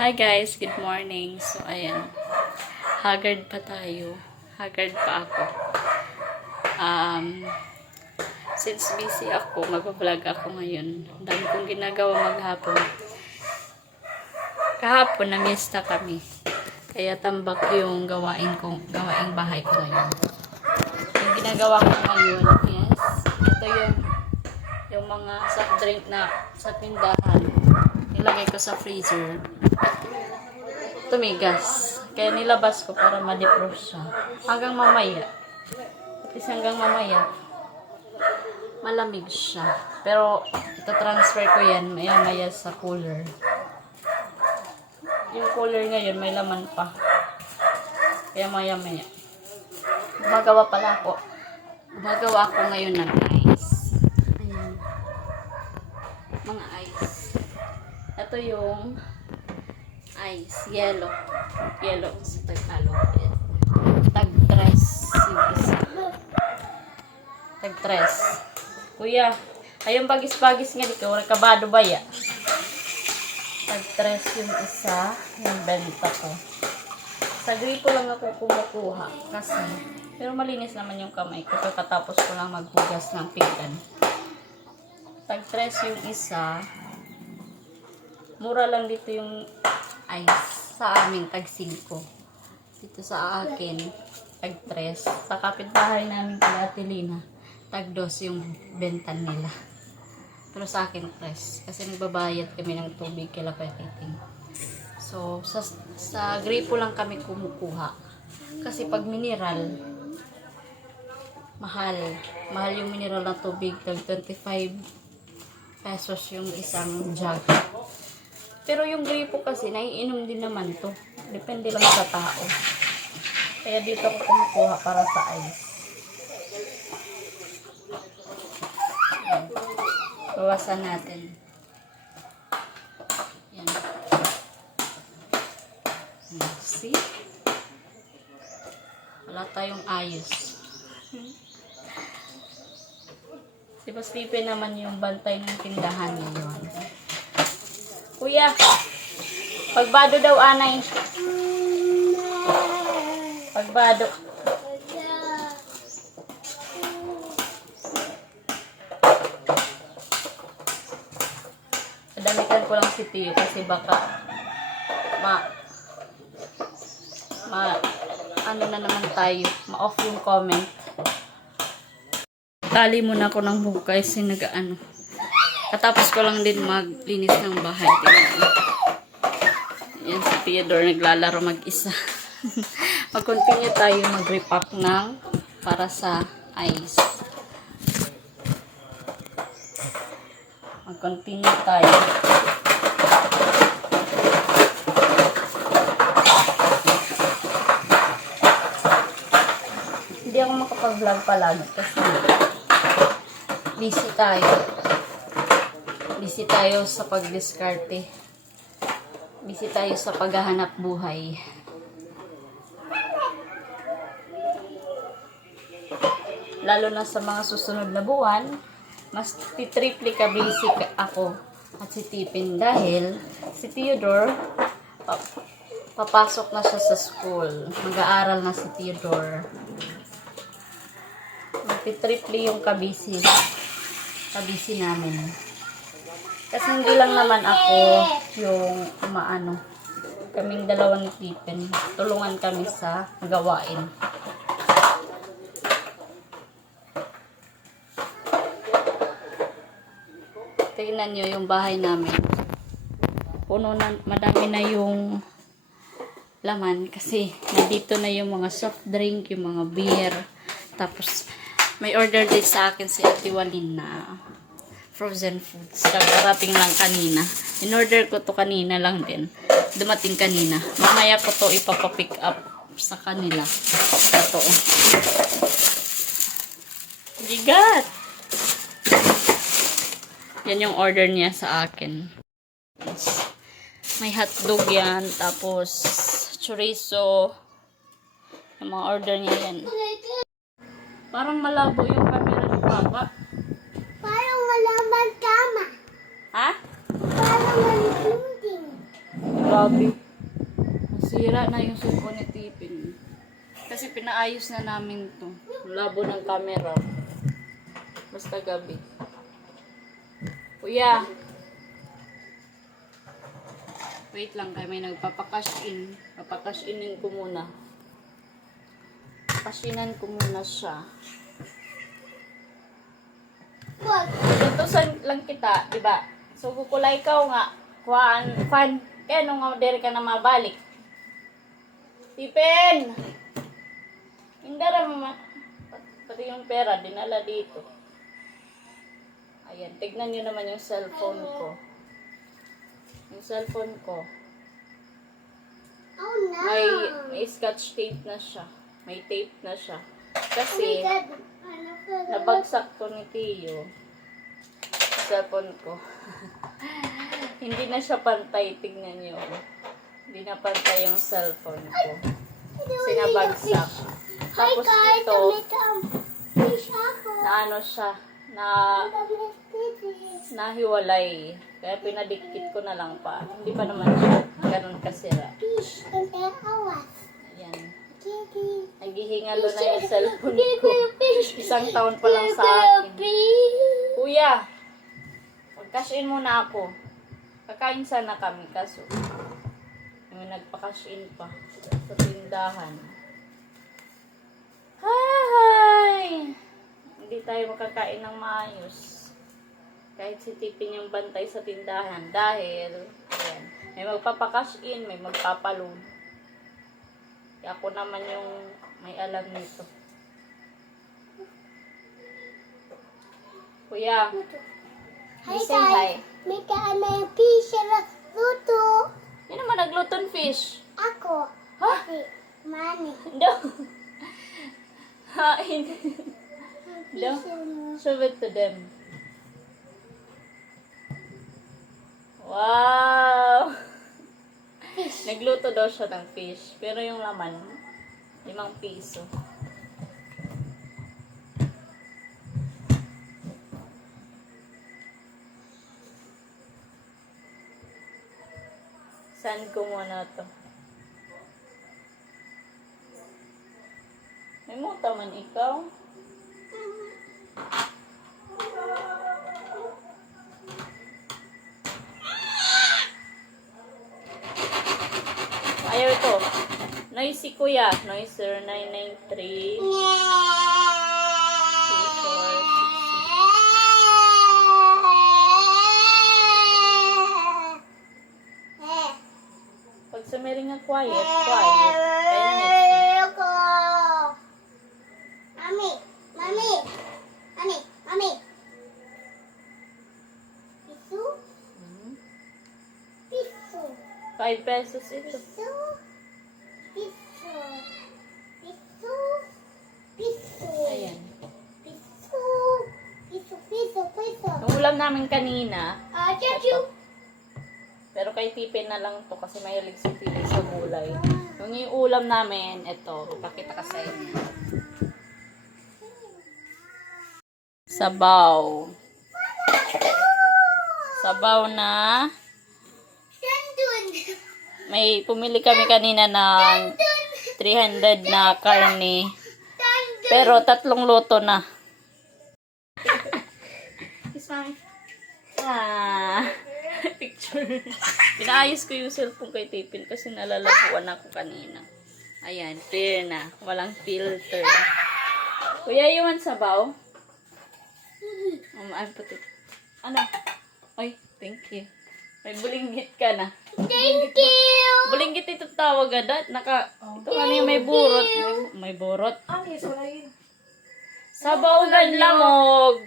Hi guys, good morning. So ayan, haggard pa tayo. Haggard pa ako. Since busy ako, mag-vlog ako ngayon. Dami kong ginagawa maghapon. Kahapon na-mista kami. Kaya tambak yung gawaing bahay ko ngayon. Yung ginagawa ko ngayon, yes, ito yung mga soft drink na sa tindahan. Nilagay ko sa freezer. Tumigas. Kaya nilabas ko para ma-defrost siya. Hanggang mamaya. At least hanggang mamaya, malamig siya. Pero, ito transfer ko yan maya-maya sa cooler. Yung cooler ngayon, may laman pa. Kaya maya-maya. Gumagawa pala ako. Gumagawa ako ngayon ng ice. Ayan. Mga ice. Ito yung ice, yellow sa Tagalog. Tag-tres yung isa. Tag-tres. Kuya, ayong bagis-bagis nga dito, kabado ba ya? Tag-tres yung isa, yung benta ko. Sa gripo lang ako kumukuha kasi, pero malinis naman yung kamay ko katapos ko lang maghugas ng pinggan. Tag-tres yung isa. Mura lang dito yung ice. Sa aming tag-5. Dito sa akin, tag-3. Sa kapitbahay namin kila Atilina, tag-2 yung benta nila. Pero sa akin, 3. Kasi nagbabayad kami ng tubig kila Petiting. So, sa gripo lang kami kumukuha. Kasi pag mineral, mahal. Mahal yung mineral na tubig. Tag 25 pesos yung isang jug. Pero yung gripo kasi, naiinom din naman to. Depende lang sa tao. Kaya dito ako kumukuha para sa ice. Ayan. Bawasan natin. Yan. See? Wala tayong ayos. Si Boss Pipe naman yung bantay ng tindahan ngayon. Kuya, pagbado daw anay. Pagbado. Damitan ko lang si Tiyo kasi baka ano na naman tayo, ma-off yung comment. Tali muna ako ng hukay kasi nag-ano. Katapos ko lang din maglinis ng bahay. Yan si Theodore naglalaro mag-isa. Mag-continue tayo mag-repack ng para sa ice. Mag-continue tayo. Hindi ako makapag-vlog palagi kasi busy tayo. Busy tayo sa pag-diskarte. Busy tayo sa paghahanap buhay. Lalo na sa mga susunod na buwan, mas triple ka busy ako at si Tipin dahil si Theodore papasok na siya sa school. Mag-aaral na si Theodore. Triple yung kabisi namin. Kasi hindi lang naman ako yung umaano. Kaming dalawa ni Tipin. Tulungan kami sa gawain. Tingnan nyo yung bahay namin. Puno na, madami na yung laman kasi nandito na yung mga soft drink, yung mga beer. Tapos may order din sa akin si Ate Walin na frozen foods. Karating lang kanina. In-order ko to kanina lang din. Dumating kanina. Mamaya ko to ipapapick up sa kanila. Ito. Bigat! Yan yung order niya sa akin. May hotdog yan. Tapos chorizo. Yung mga order niya yan. Parang malabo yung camera ni Papa. Parang malaman kama. Ha? Parang maling Grabe. Nasira na yung cellphone ni Tipin. Kasi pinaayos na namin to. Labo ng camera. Basta gabi. Kuya. Wait lang, kami nagpapakash in. Papakash inin ko muna. Pashinan ko muna siya. Ito lang kita, di ba? So, kukulay ikaw nga. Kuhaan, fan. Kaya nung dere ka na mabalik. Tipin! Hindara mo pati yung pera, dinala dito. Ayan, tignan nyo naman yung cellphone ko. Yung cellphone ko. Oh no! May scotch tape na siya. May tape na siya. Kasi, nabagsak to ni Tio. Yung cellphone ko. Hindi na siya pantay. Tignan nyo. Hindi na pantay yung cellphone ko. Kasi nabagsak. Tapos ito, na ano siya, nahiwalay. Kaya pinadikit ko na lang pa. Hindi pa naman siya ganun kasira. Ayan. Naghihingalo na yung cellphone ko. Isang taon pa lang sa akin. Kuya, mag-cash in muna ako. Kakain sana kami kaso may nagpa-cash in pa sa tindahan. Hi! Hindi tayo makakain ng maayos. Kahit si Tipin yung bantay sa tindahan. Dahil, ayan, may magpapa-cash in, may magpapaload. Kaya ako naman yung may alam nito. Kuya, Hi say hi. May kaan na yung fish na luto. Yan naman nagluto ng fish. Ako. Ha? Mani. No. Hain. No. Show it to them. Wow! Nagluto daw siya ng fish. Pero yung laman, 5 piso. Saan ko muna to? May muta man ikaw? Ayaw ito. Noisy kuya. Noiser 993. 3466. Pag sa meringa quiet. Ako. Mami. Mami. Mami. Mami. Piso? Piso. 5 pesos ito. Piso. Piso. Piso. Piso. Ayan. Piso. Piso. Piso. Piso. Yung ulam namin kanina, Chachu. pero kay Tipin na lang to kasi mahilig si Tipin sa gulay. Yung ulam namin, ito, pakita ka sa inyo. Sabaw. Sabaw na Tandun. may pumili kami kanina ng 300 na karne. Tandun. Pero 3 luto na. Kiss mommy. Picture. Pinaayos ko yung cellphone kay Tipin kasi nalalabuan ako kanina. Ayan, clear na. Walang filter. Kuya, you want sabaw? I'm put it. Ano? Ay, thank you. May bulinggit ka na. Thank you. Bulinggit ito tawag agad. Ito kanina may burot. May burot. Sabaw gan lamog.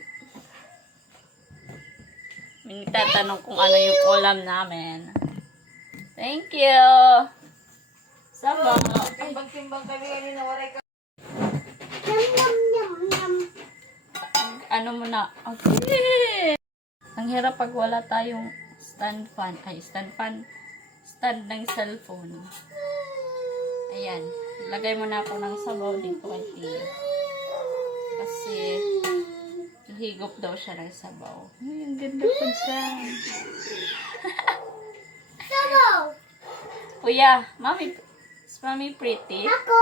May tatanong kung ano yung ulam namin. Thank you. Sabaw. Timbang-timbang kami kanina, waray ka. Yum, yum, yum, yum. Ano mo na? Okay. Ang hirap pag wala tayong stand fan. Ay, stand fan. Stand ng cellphone. Ayan. Lagay mo na ako ng sabaw dito kay Tio. Kasi, higop daw siya ng sabaw. Ay, ang ganda po siya. Sabaw. Kuya, mami, is mommy pretty? Ako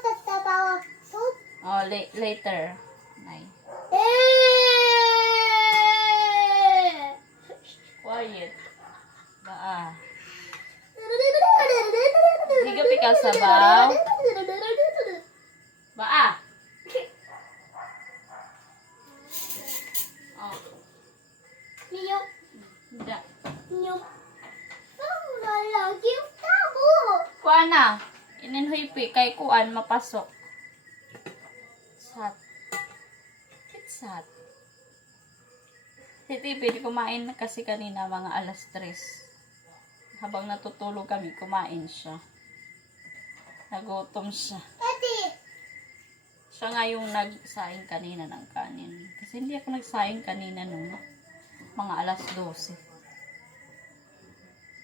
tatabaw. Soup. Oh, later. Nay. Quiet. Baa. Higap ikaw sabaw. Baa. Oh, Niyo. hindi. Niyo. Lalagi yung tabo. Kuan na. Ininhuipi kay kuan mapasok. Sat. Sat. Si Tipi, kumain na kasi kanina mga alas 3. Habang natutulog kami, kumain siya. Nagutom siya. Tati. Siya nga yung nagsaing kanina ng kanin. Kasi hindi ako nagsaing kanina nung mga alas 12.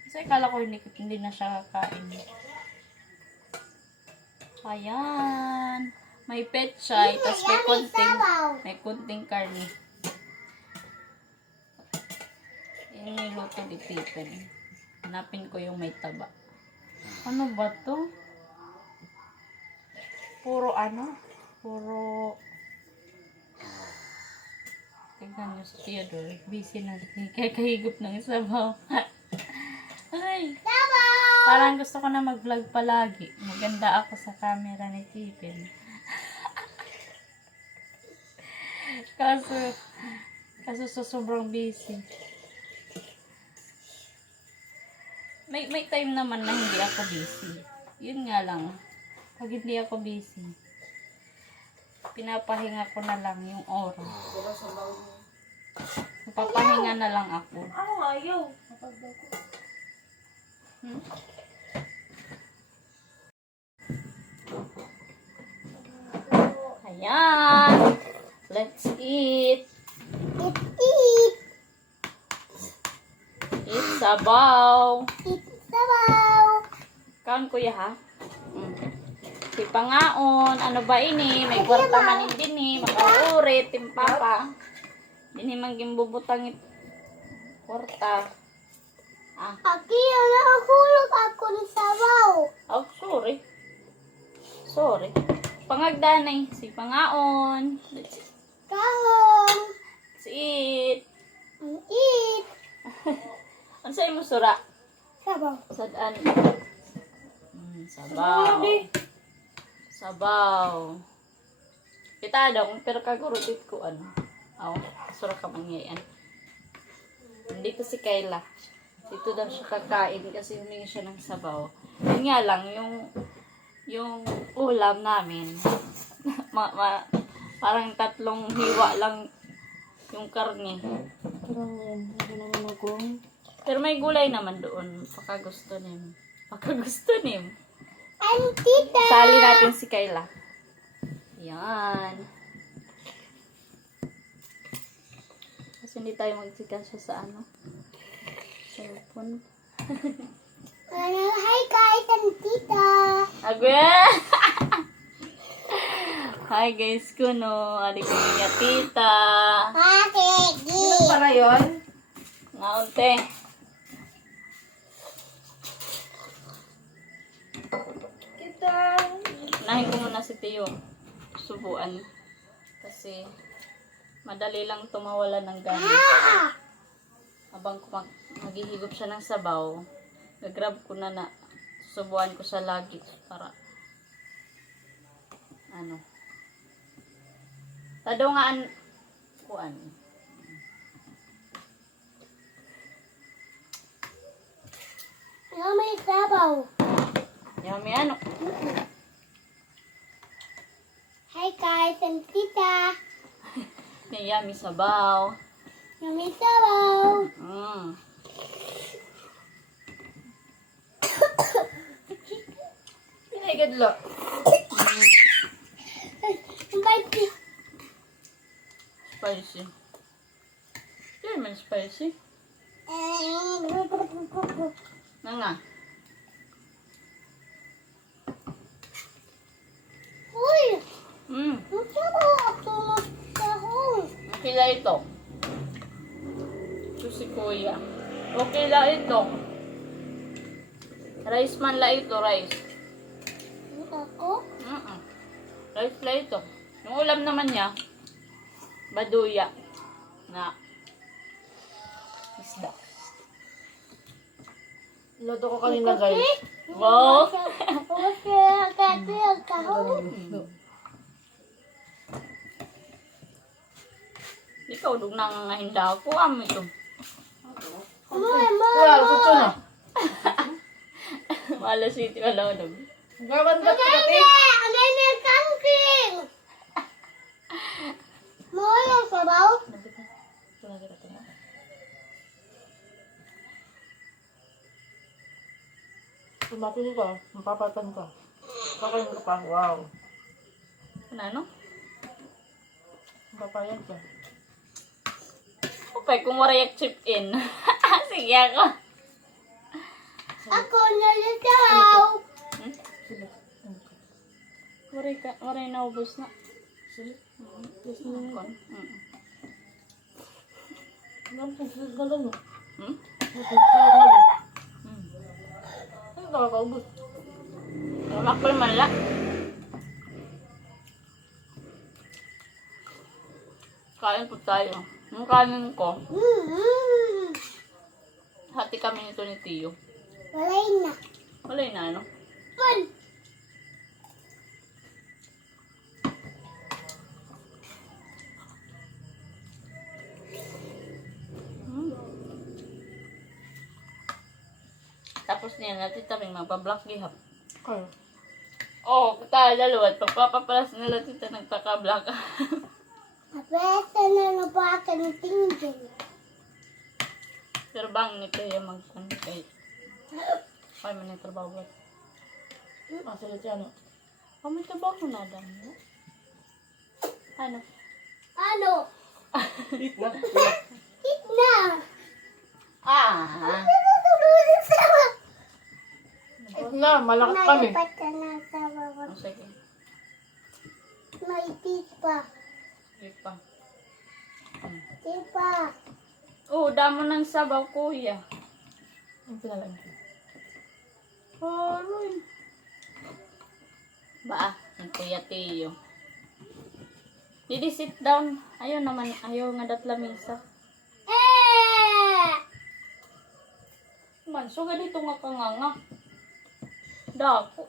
Kasi akala ko hindi na siya kakain. Ayan. May pechay, tapos may kunting karne. Yung niluto ni Pippen. Hanapin ko yung may taba. Ano ba to? Puro tignan nyo si Theodore. Busy na. Kakahigop ng sabaw. Ay. Parang gusto ko na mag-vlog palagi. Maganda ako sa camera ni Pippen. Kaso sobrang busy. May time naman na hindi ako busy. Yun nga lang. Pag hindi ako busy, pinapahinga ko na lang yung oras. Papahinga na lang ako. Ano ayaw? Ayan. Let's eat. Eat. Eat sabaw. Eat sabaw. Kaon kuya ha? Si pangaon. Ano ba ini? May kwarta man din ni. Makaurit. Timpapa. Dini man gimbubutang kwarta. Aki, nakahulog ako ng sabaw. Oh, sorry. Sorry. Pangagdanay. Si pangaon. Let's Kahong. eat. Eat. Ano sa'yo mo sura? Sabaw. Sadaan. Sabaw. Sabaw. Kita dong, pero kagurudit ko ano. Aw, sura ka mangyayan. Dito si Kayla. Dito daw siya kakain kasi humingi siya ng sabaw. Yun nga lang, yung ulam namin, parang 3 hiwa lang yung karne. Pero may gulay naman doon. Paka gusto nim. Ang tita. Sali natin si Kayla. Yan. Kasi hindi tayo magsikasya sa cellphone. Hi guys, ang tita. Agwe! Hi guys ko no. Adik ko niya tita. Pakigi. Para yun? Naunte. Kita. Nahin ko muna si Tio. Subuan. Kasi madali lang tumawala ng gana. Habang maghihigop siya ng sabaw, gagrab ko na subuan ko siya lagi para tadungaan kuan. Ano may sabaw? Yummy Hi guys, ang tita. yummy sabaw. May sabaw. Pinagadlo. Spicy. Spicy. Hindi man spicy. Nga. Uy, Mm. ang sabaw ako magsahong. Okay lang ito. Ito si Kuya. Okay lang ito. Rice man la ito, rice. Ako? Rice la ito. Yung ulam naman niya, baduya na isda. Luto ko kanina guys. Wow! Kasi ang kahon. Ikaw, dug nangangahinda ako. Amo ito. Wala, luto na. Malas ito, wala ko. Gawan ba ito kati? Ano yung kangking? Mo yung sabaw? Tumatin ka, mapapatan ka. Kakain ka pa, wow. Ano? Papayan ka. Upay, kung warayak chip in. Sige ako. Ako nalitaw. Sige. Waray na ubos na. Sige. Yes, nini. Mm. Nampung sila ka lang. Hmm? Nampung sila ka lang. Mm. Ano nakakaubos? Wala ko naman la. Kain po tayo. Yung kanin ko, hati kami nito ni Tiyo. Walay na. Wala na, ano? Man. Hmm. Tapos niya natin taming magpa-block gihap. Kaya. Oo, tayo dalawa. Pagpapapalas nila tita nagpaka-block. Apesa na na ba ka ng tingin? Pero bang ni Kaya mag-contact. Ay, man yung trabaho ba? Sila siya, ano? Oh, may trabaho na dami. Ano? Ano? Eat na. Hit na. Ah! Eat na, malakas kami. Nalipat ka na sa bawat. Oh, sige. May tipa. Sige pa. Tipa. Oh, damo ng sabaw, kuya. Ang pinalaan ko. Aroy. Ba, ang kuya Tiyo. Didi sit down. Ayaw naman, ayaw nga dat lamisa. Man, so ganito nga kanganga. Dako.